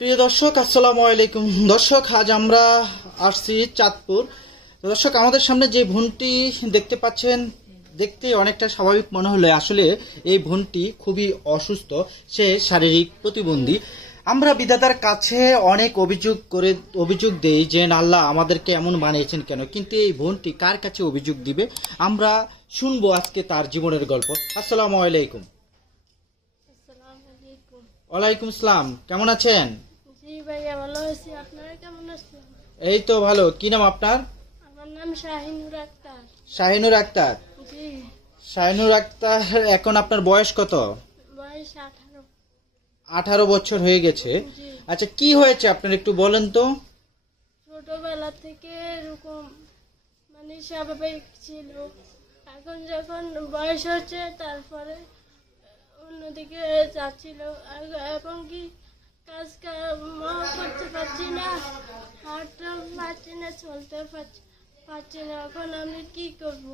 প্রিয় দর্শক, আসসালামু আলাইকুম। দর্শক, আজ আমরা আসছি চাঁদপুর। দর্শক, আমাদের সামনে যে বোনটি দেখতে পাচ্ছেন, দেখতে অনেকটা স্বাভাবিক মনে হলে আসলে এই বোনটি খুবই অসুস্থ। সে শারীরিক প্রতিবন্ধী। আমরা বিধাতার কাছে অনেক অভিযোগ দেই যে আল্লাহ আমাদেরকে এমন বানিয়েছেন কেন, কিন্তু এই বোনটি কার কাছে অভিযোগ দিবে? আমরা শুনবো আজকে তার জীবনের গল্প। আসসালামু আলাইকুম। ওয়ালাইকুম আসসালাম। কেমন আছেন? জি ভাইয়া, ভালো আছি। আপনারা কেমন আছেন? এই তো ভালো। কি নাম আপনার? আমার নাম শাহিনুর আক্তার। শাহিনুর আক্তার। জি। শাহিনুর আক্তার, এখন আপনার বয়স কত? বয়স 18। 18 বছর হয়ে গেছে। জি। আচ্ছা, কি হয়েছে আপনার একটু বলেন তো। ছোটবেলা থেকে এরকম স্বাভাবিক ছিল। এখন যখন বয়স হচ্ছে তারপরে অন্যদিকে যাচ্ছিল। এখন কি কাজ কাম করতে পারছি না, হাঁটতে পারছি না, চলতে পারছি না। এখন আমি কি করব?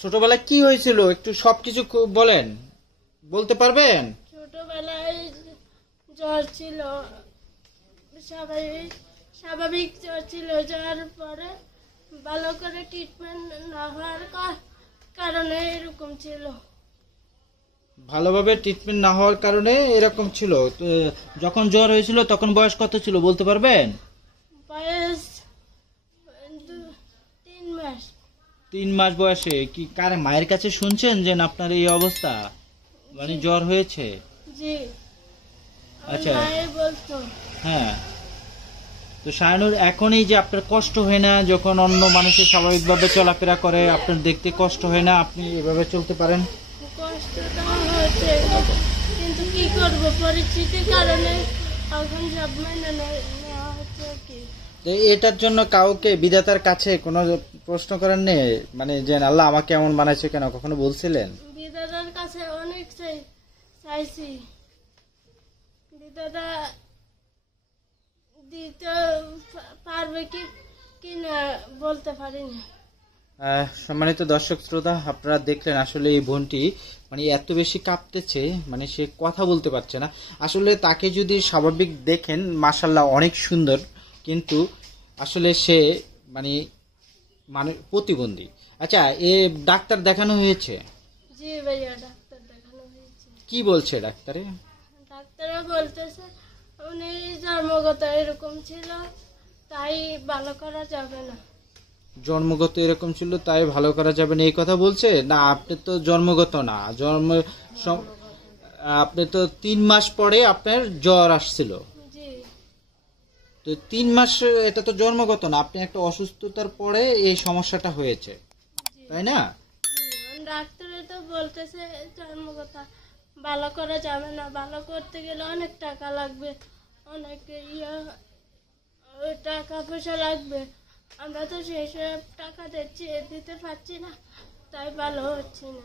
ছোটবেলায় কি হয়েছিল একটু সবকিছু বলেন, বলতে পারবেন? ছোটবেলায় জ্বর ছিল, স্বাভাবিক জ্বর ছিল। জ্বর পরে ভালো করে ট্রিটমেন্ট না হওয়ার কারণে এরকম ছিল। ভালোভাবে ট্রিটমেন্ট না হওয়ার কারণে এরকম ছিল। তো যখন জ্বর হয়েছিল তখন বয়স কত ছিল বলতে পারবেন? বয়স 3 মাস। 3 মাস বয়সে কি মায়ের কাছে শুনছেন যে আপনার এই অবস্থা, জ্বর হয়েছে? জি। আচ্ছা, মায়ের বলতো। হ্যাঁ। তো শাহিনুর, এখন এই যে আপনার কষ্ট হয় না যখন অন্য মানুষের স্বাভাবিকভাবে চলাফেরা করে? আপনার দেখতে কষ্ট হয় না? আপনি এভাবে চলতে পারেন? কষ্টটা হচ্ছে, কিন্তু কি করব, পরিস্থিতির কারণে এখন সব মেনে নেওয়া হচ্ছে কি। এটার জন্য কাউকে বিধাতার কাছে কোনো প্রশ্ন করেন নি? যে আল্লাহ আমাকে এমন বানাইছে কেন, কখনো বলছিলেন? বিধাতার কাছে অনেক চাইছি। বিধাতা দিতে পারবে কি না বলতে পারিনি। সম্মানিত দর্শক শ্রোতা, আপনারা দেখলেন আসলে এই বোনটি এত বেশি কাঁপতেছে, সে কথা বলতে পারছে না। আসলে তাকে যদি স্বাভাবিক দেখেন, মাশাআল্লাহ অনেক সুন্দর, কিন্তু আসলে সে প্রতিবন্ধী। আচ্ছা, ডাক্তার দেখানো হয়েছে? জি ভাইয়া, ডাক্তার দেখানো হয়েছে। কি বলছে ডাক্তারে? ডাক্তারও বলতেছে উনি জন্মগত এরকম ছিল, তাই ভালো করা যাবে না। জন্মগত এরকম ছিল তাই ভালো করা যাবে না, এই কথা বলছে? না, আপনি তো জন্মগত না, আপনি তো 3 মাস পরে আপনার জ্বর আসছিল। জি। তো 3 মাস, এটা তো জন্মগত না, আপনি একটা অসুস্থতার পরে এই সমস্যাটা হয়েছে, তাই না? ডাক্তারে তো বলতেছে জন্মগত ভালো করা যাবে না, ভালো করতে গেলে অনেক টাকা লাগবে, অনেক টাকা পয়সা লাগবে। আমরা তো সেই সব টাকা দিতে পারছি না, তাই ভালো হচ্ছে না।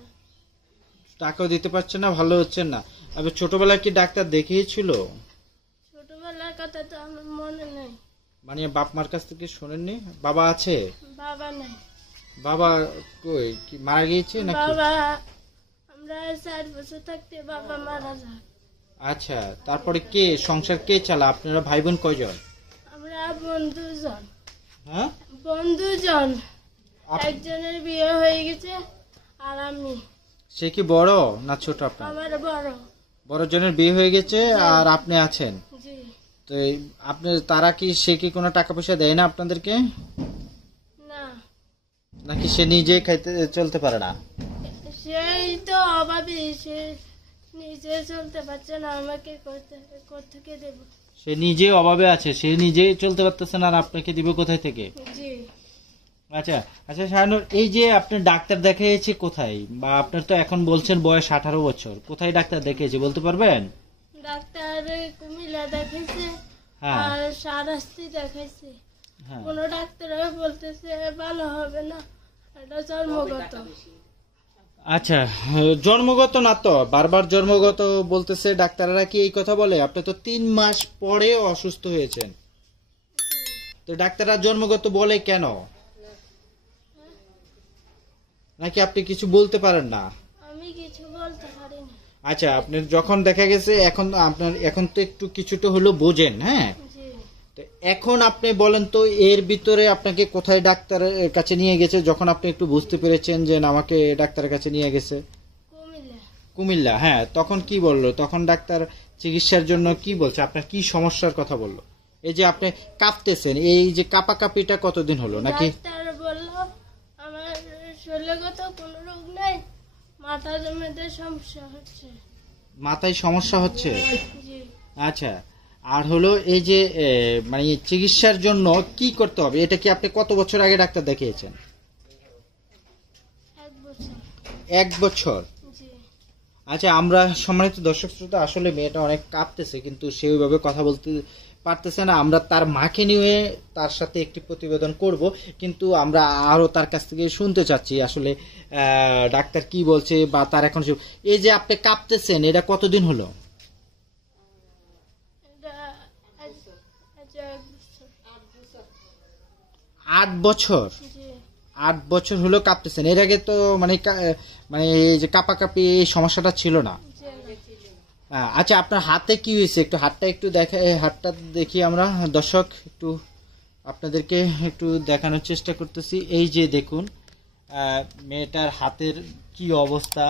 টাকাও দিতে পারছে না, ভালো হচ্ছে না। আবার ছোটবেলায় কি ডাক্তার দেখিয়েছিল? ছোটবেলার কথা তো আমার মনে নেই। বাপ মার কাছ থেকে শোনেননি? বাবা আছে? বাবা নেই। বাবা কই, কি মারা গিয়েছে নাকি? বাবা, আমরা 4 বছর থাকতে বাবা মারা যায়। আচ্ছা, তারপরে সংসার কে চালা? আপনারা ভাই বোন কয়জন? আমরা বন্ধুজন। হ্যাঁ, বন্ধুজন। একজনের বিয়ে হয়ে গেছে আর আমি। সে কি বড় না ছোট? আমার বড়। বড় জনের বিয়ে হয়ে গেছে আর আপনি আছেন। জি। তো সে কি কোনো টাকা পয়সা দেয় না আপনাদেরকে? না। নাকি সে নিজে চলতে পারে না? সেই তো অভাবী, সে নিজে চলতে পারছে না, আমাকে কোত্থেকে দেব? সে নিজে অভাবে আছে, সে নিজে চলতে পারতেছে না, আর আপনাকে দিবে কোথায় থেকে? জি। আচ্ছা আচ্ছা শাহানুর, এই যে আপনি ডাক্তার দেখিয়েছে কোথায়, বা আপনার তো এখন বলছেন বয়স 18 বছর, কোথায় ডাক্তার দেখিয়েছে বলতে পারবেন? ডাক্তার কুমিল্লা দেখাইছে, হ্যাঁ, আর সারাস্তি দেখাইছে। হ্যাঁ। কোন ডাক্তার বলতেছে ভালো হবে না, এটা জন্মগত। আচ্ছা, জন্মগত না তো, বারবার জন্মগত বলতেছে ডাক্তাররা। কি এই কথা বলে? আপনি তো 3 মাস পরে অসুস্থ হয়েছেন, তো ডাক্তাররা জন্মগত বলে কেন? নাকি আপনি কিছু বলতে পারেন না? আমি কিছু বলতে পারিনি। আচ্ছা, আপনার যখন দেখা গেছে এখন আপনার এখন তো একটু কিছুটা হলো বোঝেন, হ্যাঁ, জি তো এখন আপনি বলেন তো এর ভিতরে আপনাকে কোথায় ডাক্তারের কাছে নিয়ে গেছে যখন আপনি একটু বুঝতে পেরেছেন যে না, আমাকে ডাক্তারের কাছে নিয়ে গেছে? কুমিল্লা। কুমিল্লা, হ্যাঁ, তখন কি বললো? তখন ডাক্তার চিকিৎসার জন্য কি বলছে? আপনার কি সমস্যার কথা বললো? এই যে আপনি কাঁপতেছেন, এই যে কাঁপাকাঁপিটা কতদিন হলো নাকি? ডাক্তার বলল আমার শরীরগত কোনো রোগ নাই, মাথার মধ্যে সমস্যা হচ্ছে। মাথায় সমস্যা হচ্ছে? জি আচ্ছা, আর হলো এই যে মানে চিকিৎসার জন্য কি করতে হবে, এটা কি আপনি কত বছর আগে ডাক্তার দেখিয়েছেন? 1 বছর। 1 বছর? জি আচ্ছা, আমরা সম্মানিত দর্শক শ্রোতা, আসলে মেয়েটা অনেক কাঁপতেছে কিন্তু সে ওইভাবে কথা বলতে পারতেছে না। আমরা তার মাকে নিয়ে তার সাথে একটি প্রতিবেদন করব, কিন্তু আমরা আরো তার কাছ থেকে শুনতে চাচ্ছি আসলে ডাক্তার কি বলছে বা তার এখন এই যে আপনি কাঁপতেছেন, এটা কতদিন হলো? এটা আজ 1 বছর। 8 বছর? জি 8 বছর হলো কাঁপতেছেন। এর আগে তো মানে মানে এই যে কাঁপাকাঁপি এই সমস্যাটা ছিল না? জি আচ্ছা, আপনার হাতে কি হয়েছে? একটু হাতটা একটু হাতটা দেখি আমরা দর্শক, একটু আপনাদেরকে একটু দেখানোর চেষ্টা করতেছি। এই যে দেখুন মেয়েটার হাতের কি অবস্থা।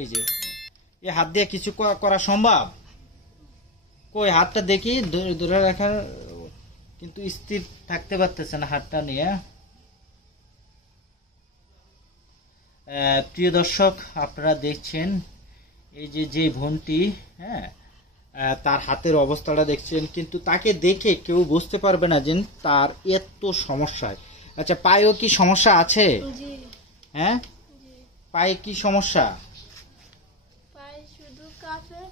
এই যে এই হাত দিয়ে কিছু করা সম্ভব? কই হাতটা দেখি, ধরে রাখার কিন্তু স্থির থাকতে পারতেছে না হাতটা নিয়ে। প্রিয় দর্শক, আপনারা দেখছেন এই যে বোনটি, হ্যাঁ, তার হাতের অবস্থাটা দেখছেন, কিন্তু তাকে দেখে কেউ বুঝতে পারবে না যে তার এত সমস্যা। আচ্ছা, পায়েও কি সমস্যা আছে? জি হ্যাঁ, জি পায়ে কি সমস্যা? পায়ে শুধু কাঁপে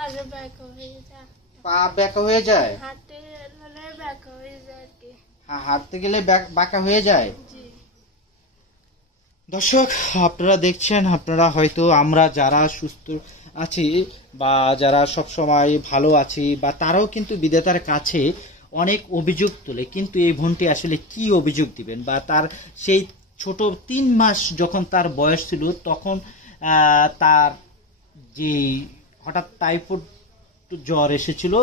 আর ব্যাকা হয়ে যায়, পা ব্যাকা হয়ে যায়? হাতে গেলে ব্যাকা হয়ে যায় আর কি। হ্যাঁ, হাঁটতে গেলে বাঁকা হয়ে যায়। জি দর্শক, আপনারা দেখছেন, আপনারা হয়তো আমরা যারা সুস্থ আছি বা যারা সব সময় ভালো আছি বা তারাও কিন্তু বিধাতার কাছে অনেক অভিযোগ তোলে, কিন্তু এই বোনটি আসলে কি অভিযোগ দিবেন? বা তার সেই ছোট 3 মাস যখন তার বয়স ছিল তখন তার যে হঠাৎ টাইফয়েড জ্বর এসেছিল,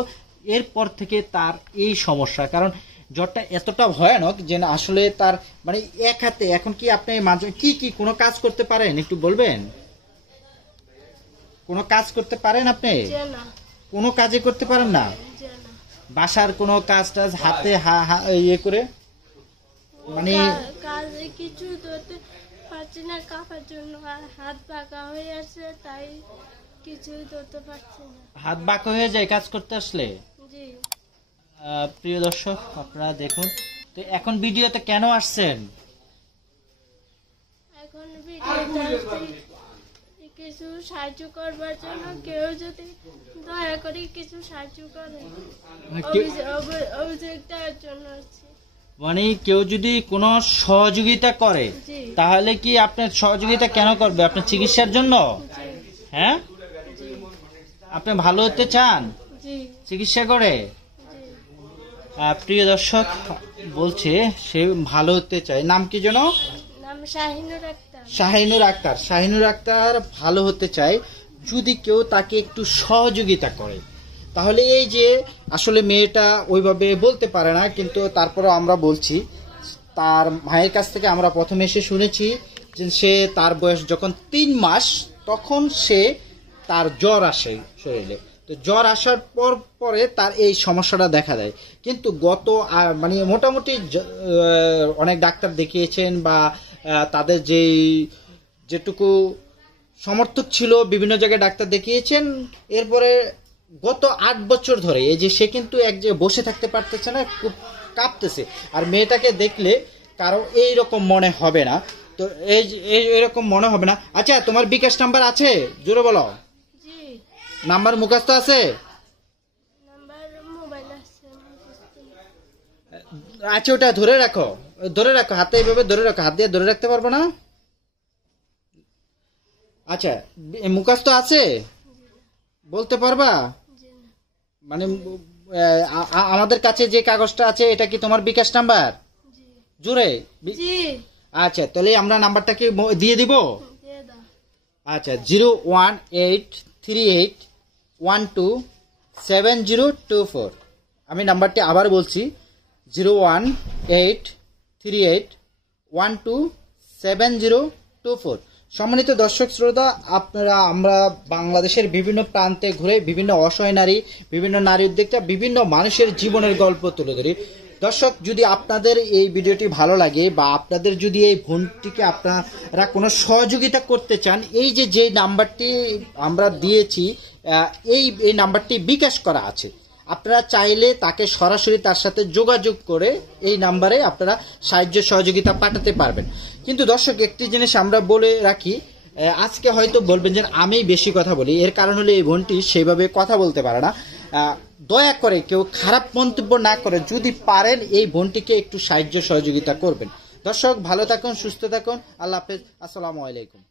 এরপর থেকে তার এই সমস্যা। কারণ জ্বরটা এতটা ভয়ানক যে আসলে তার মানে এক হাতে এখন কি আপনি মাঝে কি কি কোনো কাজ করতে পারেন একটু বলবেন? কোনো কাজ করতে পারেন আপনি? জি না কোনো কাজে করতে পারেন না? জি না বাসার কোনো কাজ টাজ হাতে ইয়ে করে মানে কাজে কিছু ধরতে পারছি না কাঁপার জন্য, আর হাত বাঁকা হয়ে আছে তাই কিছু ধরতে পারছি না। হাত বাঁকা হয়ে যায় কাজ করতে আসলে? জি প্রিয় দর্শক, আপনারা দেখুন তো এখন ভিডিওতে কেন আসছেন? এখন ভিডিওতে কিছু সাহায্য করবার জন্য, কেউ যদি দয়া করে কিছু সাহায্য করে অভিযোগ দেওয়ার জন্য আছি। মানে কেউ যদি কোনো সহযোগিতা করে জি তাহলে কি আপনার সহযোগিতা কেন করবে? আপনার চিকিৎসার জন্য? জি হ্যাঁ, জি আপনি ভালো হতে চান জি চিকিৎসা করে? জি প্রিয় দর্শক বলছে সে ভালো হতে চায়। নাম কি যেন? নাম শাহিনুর আক্তার। শাহিনুর আক্তার। শাহিনুর আক্তার ভালো হতে চায়, যদি কেউ তাকে একটু সহযোগিতা করে তাহলে। এই যে আসলে মেয়েটা ওইভাবে বলতে পারে না, কিন্তু তারপরও আমরা বলছি, তার মায়ের কাছ থেকে আমরা প্রথমে এসে শুনেছি যে সে তার বয়স যখন 3 মাস তখন তার জ্বর আসে শরীরে। তো জ্বর আসার পরে তার এই সমস্যাটা দেখা দেয়। কিন্তু গত মানে মোটামুটি অনেক ডাক্তার দেখিয়েছেন বা তাদের যেটুকু সমর্থক ছিল বিভিন্ন জায়গায় ডাক্তার দেখিয়েছেন। এরপরে গত 8 বছর ধরে এই যে সে কিন্তু এক জায়গায় বসে থাকতে পারতেছে না, খুব কাঁপতেছে। আর মেয়েটাকে দেখলে কারো এইরকম মনে হবে না, তো এইরকম মনে হবে না। আচ্ছা, তোমার বিকাশ নাম্বার আছে? জোরে বলো। জি নাম্বার মুখস্থ আছে? নাম্বার মোবাইল আছে মুখস্থ নেই। আচ্ছা, ওটা ধরে রাখো, ধরে রাখো হাতে, এইভাবে ধরে রাখো, হাত দিয়ে ধরে রাখতে পারবো না? আচ্ছা, মুখস্থ আছে? বলতে পারবা? জি না মানে আমাদের কাছে যে কাগজটা আছে এটা কি তোমার বিকাশ নাম্বার? জি জোরে জি আচ্ছা, তাহলে আমরা নাম্বারটা কি দিয়ে দিব? দিয়ে দাও। আচ্ছা 01838127024। আমি নাম্বারটি আবার বলছি 01838127024। সম্মানিত দর্শক শ্রোতা, আমরা বাংলাদেশের বিভিন্ন প্রান্তে ঘুরে বিভিন্ন অসহায় নারী, বিভিন্ন নারী উদ্যোক্তা, বিভিন্ন মানুষের জীবনের গল্প তুলে ধরি। দর্শক, যদি আপনাদের এই ভিডিওটি ভালো লাগে বা আপনাদের যদি এই বোনটিকে আপনারা কোনো সহযোগিতা করতে চান, এই যে নাম্বারটি আমরা দিয়েছি এই নাম্বারটি বিকাশ করা আছে, আপনারা চাইলে তাকে সরাসরি তার সাথে যোগাযোগ করে এই নাম্বারে আপনারা সাহায্য সহযোগিতা পাঠাতে পারবেন। কিন্তু দর্শক, একটি জিনিস আমরা বলে রাখি, আজকে হয়তো বলবেন যে আমি বেশি কথা বলি, এর কারণ হলো এই বোনটি সেইভাবে কথা বলতে পারে না। দয়া করে কেউ খারাপ মন্তব্য না করে যদি পারেন এই বোনটিকে একটু সাহায্য সহযোগিতা করবেন। দর্শক, ভালো থাকুন, সুস্থ থাকুন, আল্লাহ হাফেজ, আসসালামু আলাইকুম।